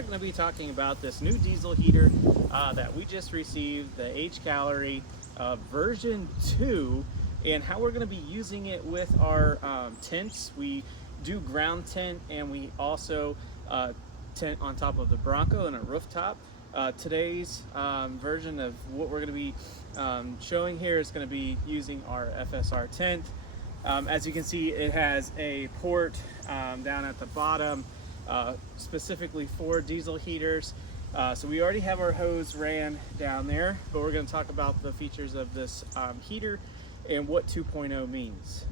We're going to be talking about this new diesel heater that we just received, the H-Gallery version 2, and how we're going to be using it with our tents. We do ground tent, and we also tent on top of the Bronco and a rooftop. Today's version of what we're going to be showing here is going to be using our FSR tent. As you can see, it has a port down at the bottom specifically for diesel heaters. So we already have our hose ran down there, but we're going to talk about the features of this heater and what 2.0 means.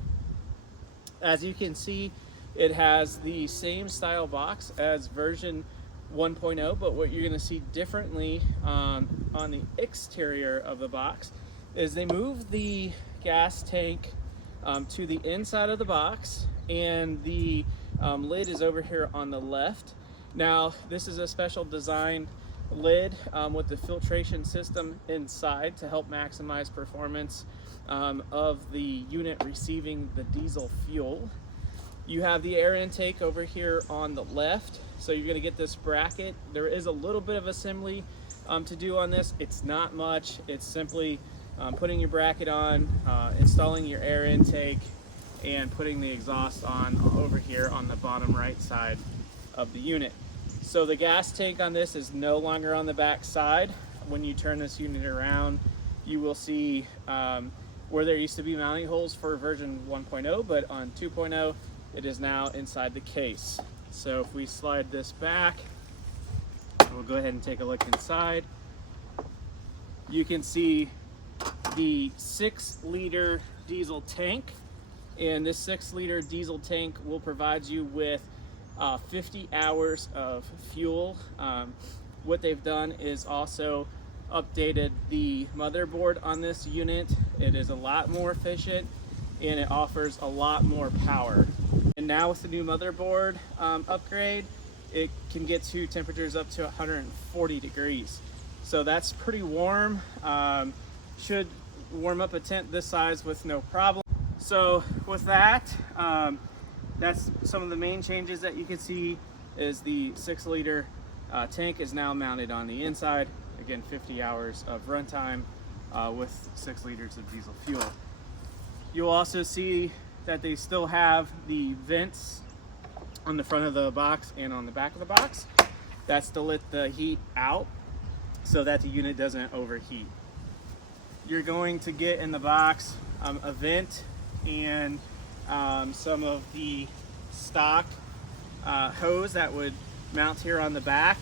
As you can see, it has the same style box as version 1.0, but what you're going to see differently on the exterior of the box is they move the gas tank to the inside of the box, and the lid is over here on the left. Now, this is a special designed lid with the filtration system inside to help maximize performance of the unit receiving the diesel fuel. You have the air intake over here on the left, so you're going to get this bracket. There is a little bit of assembly to do on this. It's not much. It's simply putting your bracket on, installing your air intake, and putting the exhaust on over here on the bottom right side of the unit. So the gas tank on this is no longer on the back side. When you turn this unit around, you will see where there used to be mounting holes for version 1.0, but on 2.0 it is now inside the case. So if we slide this back, we'll go ahead and take a look inside. You can see the 6-liter diesel tank, and this 6-liter diesel tank will provide you with 50 hours of fuel. What they've done is also updated the motherboard on this unit. It is a lot more efficient and it offers a lot more power. And now with the new motherboard upgrade, it can get to temperatures up to 140 degrees. So that's pretty warm. Should warm up a tent this size with no problem. So with that, that's some of the main changes that you can see. Is the 6-liter tank is now mounted on the inside. Again, 50 hours of runtime with 6 liters of diesel fuel. You'll also see that they still have the vents on the front of the box and on the back of the box. That's to let the heat out so that the unit doesn't overheat. You're going to get in the box a vent and some of the stock hose that would mount here on the back.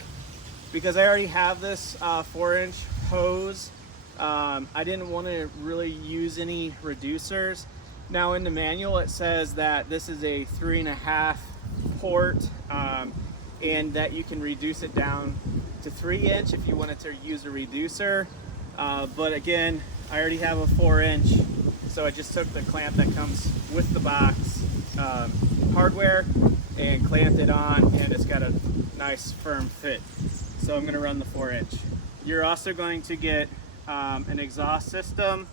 Because I already have this 4-inch hose, I didn't want to really use any reducers. Now in the manual it says that this is a 3.5 port and that you can reduce it down to 3-inch if you wanted to use a reducer. But again, I already have a 4-inch, so I just took the clamp that comes with the box hardware and clamped it on, and it's got a nice firm fit. So I'm going to run the 4-inch. You're also going to get an exhaust system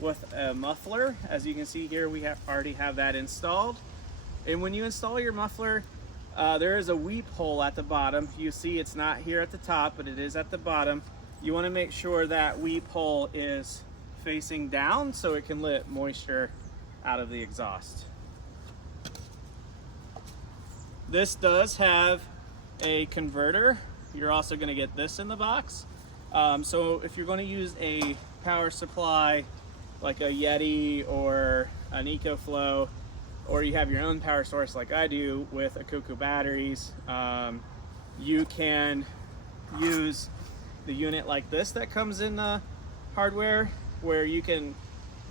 with a muffler. As you can see here, we already have that installed. And when you install your muffler, there is a weep hole at the bottom. You see it's not here at the top, but it is at the bottom. You want to make sure that weep hole is facing down so it can let moisture out of the exhaust. This does have a converter. You're also going to get this in the box. So if you're going to use a power supply like a Yeti or an EcoFlow, or you have your own power source like I do with a Cuckoo batteries, you can use the unit like this that comes in the hardware, where you can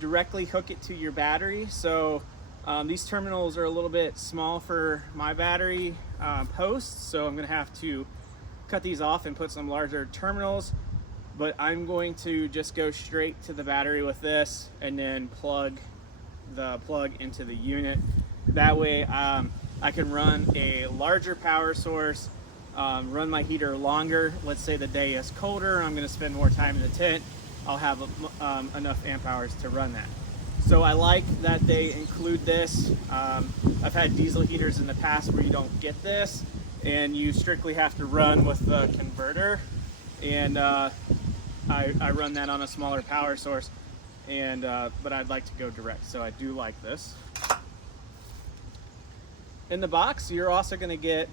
directly hook it to your battery. So these terminals are a little bit small for my battery posts, so I'm going to have to cut these off and put some larger terminals. But I'm going to just go straight to the battery with this and then plug the plug into the unit. That way I can run a larger power source, run my heater longer. Let's say the day is colder, I'm going to spend more time in the tent. I'll have enough amp hours to run that. So I like that they include this. I've had diesel heaters in the past where you don't get this, and you strictly have to run with the converter, and I run that on a smaller power source, and but I'd like to go direct, so I do like this. In the box, you're also going to get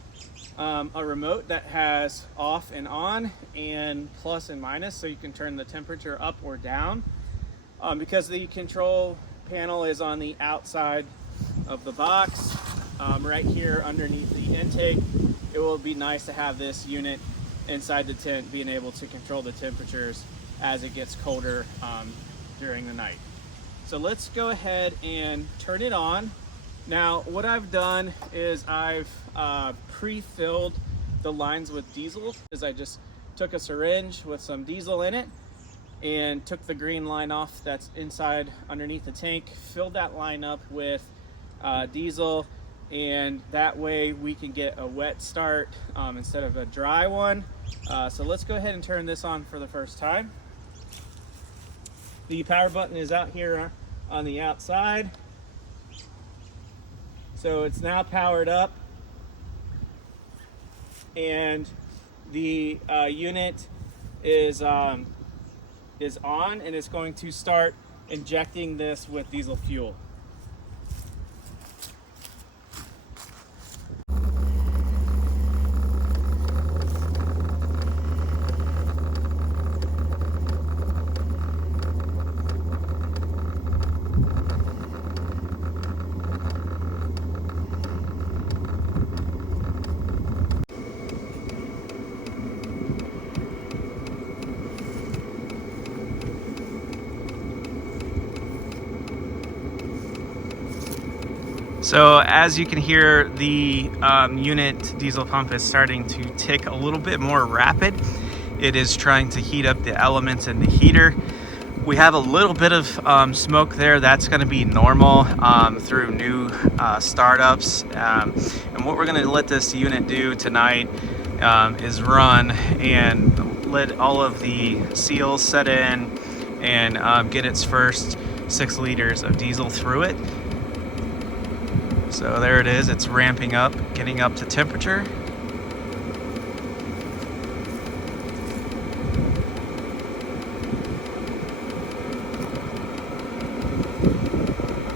a remote that has off and on and plus and minus, so you can turn the temperature up or down. Because the control panel is on the outside of the box, right here underneath the intake, it will be nice to have this unit inside the tent being able to control the temperatures as it gets colder during the night. So let's go ahead and turn it on. Now, what I've done is I've pre-filled the lines with diesel. I just took a syringe with some diesel in it and took the green line off that's inside underneath the tank, filled that line up with diesel, and that way we can get a wet start instead of a dry one. So let's go ahead and turn this on for the first time. The power button is out here on the outside. So it's now powered up, and the unit is on, and it's going to start injecting this with diesel fuel. So as you can hear, the unit diesel pump is starting to tick a little bit more rapid. It is trying to heat up the elements in the heater. We have a little bit of smoke there. That's going to be normal through new startups. And what we're going to let this unit do tonight is run and let all of the seals set in and get its first 6 liters of diesel through it. So there it is, it's ramping up, getting up to temperature.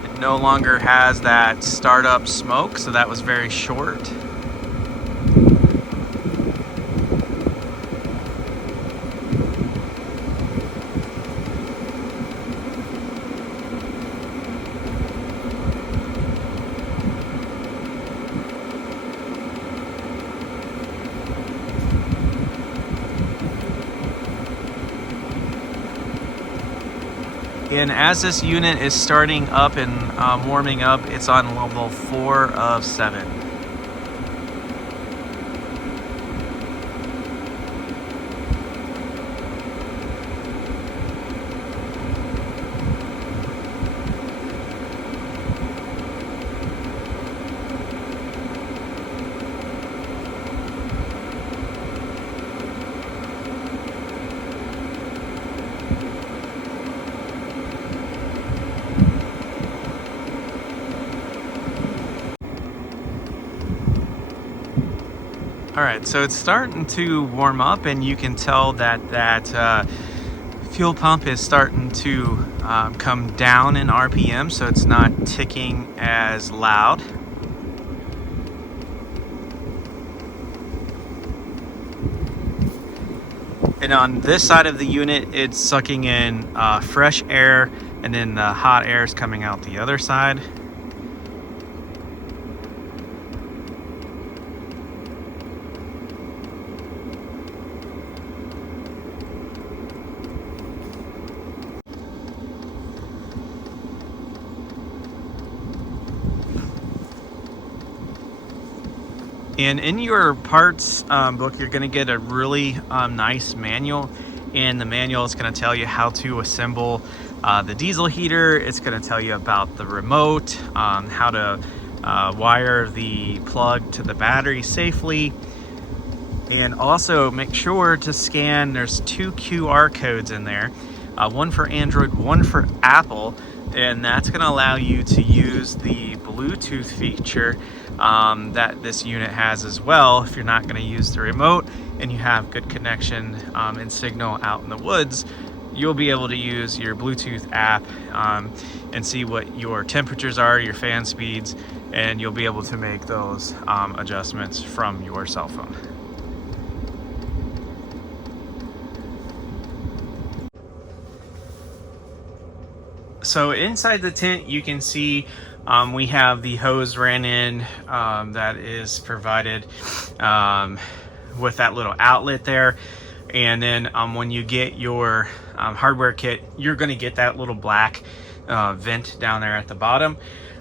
It no longer has that startup smoke, so that was very short. And as this unit is starting up and warming up, it's on level 4 of 7. All right, so it's starting to warm up, and you can tell that fuel pump is starting to come down in RPM, so it's not ticking as loud. And on this side of the unit, it's sucking in fresh air, and then the hot air is coming out the other side. And in your parts book, you're going to get a really nice manual, and the manual is going to tell you how to assemble the diesel heater. It's going to tell you about the remote, how to wire the plug to the battery safely, and also make sure to scan. There's 2 QR codes in there, one for Android, one for Apple, and that's going to allow you to use the Bluetooth feature that this unit has as well. If you're not going to use the remote and you have good connection and signal out in the woods, you'll be able to use your Bluetooth app and see what your temperatures are, your fan speeds, and you'll be able to make those adjustments from your cell phone. So inside the tent, you can see we have the hose ran in that is provided with that little outlet there. And then when you get your hardware kit, you're going to get that little black vent down there at the bottom.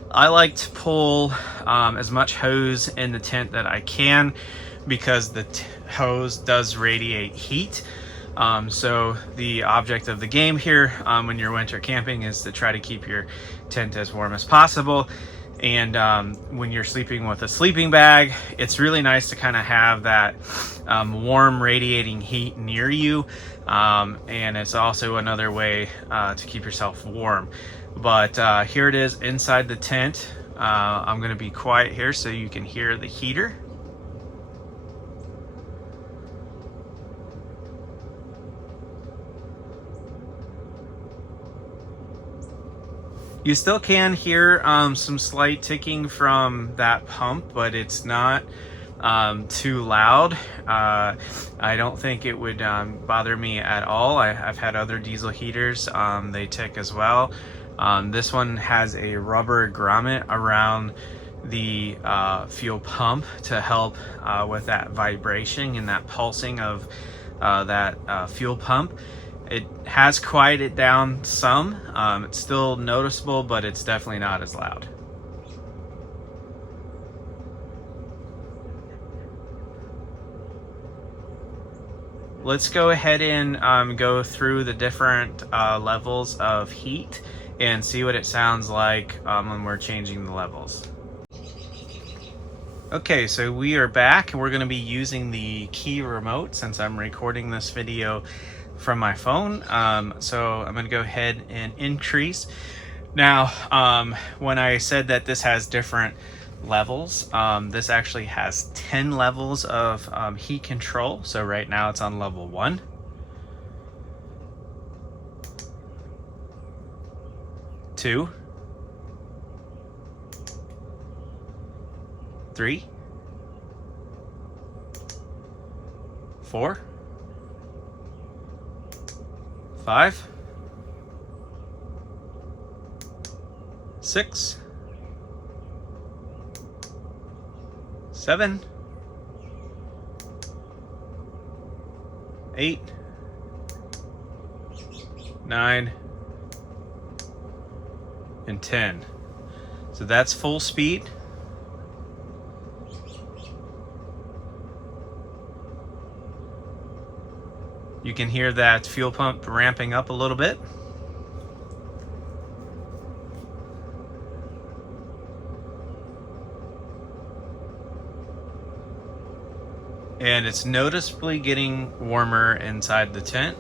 I like to pull as much hose in the tent that I can, because the hose does radiate heat. So the object of the game here when you're winter camping is to try to keep your tent as warm as possible. And when you're sleeping with a sleeping bag, it's really nice to kind of have that warm radiating heat near you. And it's also another way to keep yourself warm. But here it is inside the tent. I'm going to be quiet here so you can hear the heater. You still can hear some slight ticking from that pump, but it's not too loud. I don't think it would bother me at all. I've had other diesel heaters, they tick as well. This one has a rubber grommet around the fuel pump to help with that vibration and that pulsing of that fuel pump. It has quieted down some. It's still noticeable, but it's definitely not as loud. Let's go ahead and go through the different levels of heat and see what it sounds like when we're changing the levels. Okay, so we are back, and we're going to be using the key remote since I'm recording this video from my phone. So I'm going to go ahead and increase. Now, when I said that this has different levels, this actually has 10 levels of heat control. So right now it's on level 1. Two, 3, 4, 5, 6, 7, 8, 9, and 10. So that's full speed. You can hear that fuel pump ramping up a little bit. And it's noticeably getting warmer inside the tent.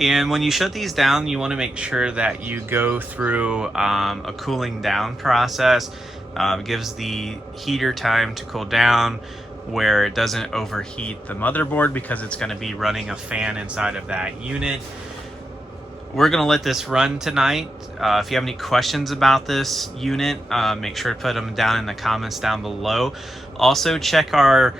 And when you shut these down, you want to make sure that you go through a cooling down process. It gives the heater time to cool down where it doesn't overheat the motherboard, because it's going to be running a fan inside of that unit. We're going to let this run tonight. If you have any questions about this unit, make sure to put them down in the comments down below. Also, check our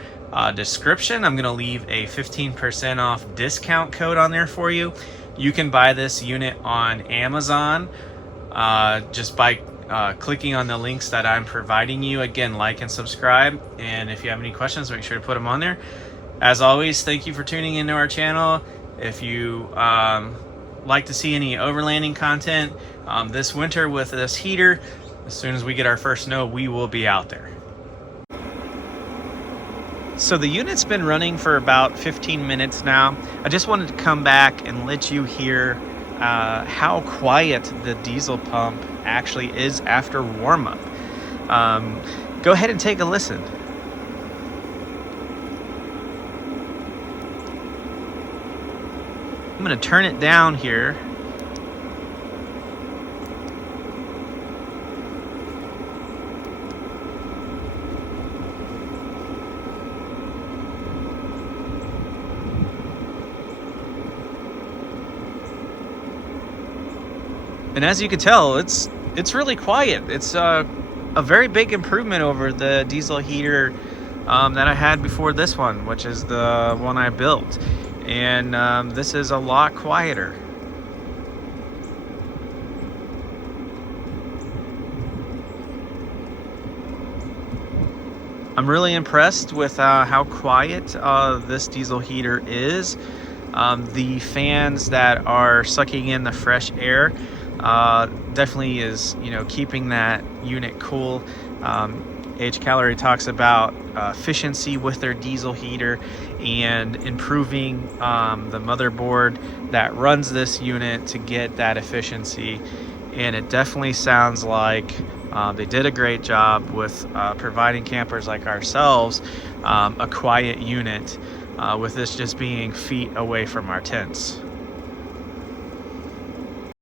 description. I'm going to leave a 15% off discount code on there for you. You can buy this unit on Amazon just by clicking on the links that I'm providing you. Again, like and subscribe. And if you have any questions, make sure to put them on there. As always, thank you for tuning into our channel. If you like to see any overlanding content this winter with this heater, as soon as we get our first snow, we will be out there. So the unit's been running for about 15 minutes now. I just wanted to come back and let you hear how quiet the diesel pump actually is after warm-up. Go ahead and take a listen. I'm going to turn it down here. And as you can tell, it's really quiet. It's a very big improvement over the diesel heater that I had before this one, which is the one I built. And this is a lot quieter. I'm really impressed with how quiet this diesel heater is. The fans that are sucking in the fresh air definitely is, keeping that unit cool. H Calorie talks about efficiency with their diesel heater and improving the motherboard that runs this unit to get that efficiency. And it definitely sounds like they did a great job with providing campers like ourselves a quiet unit, with this just being feet away from our tents.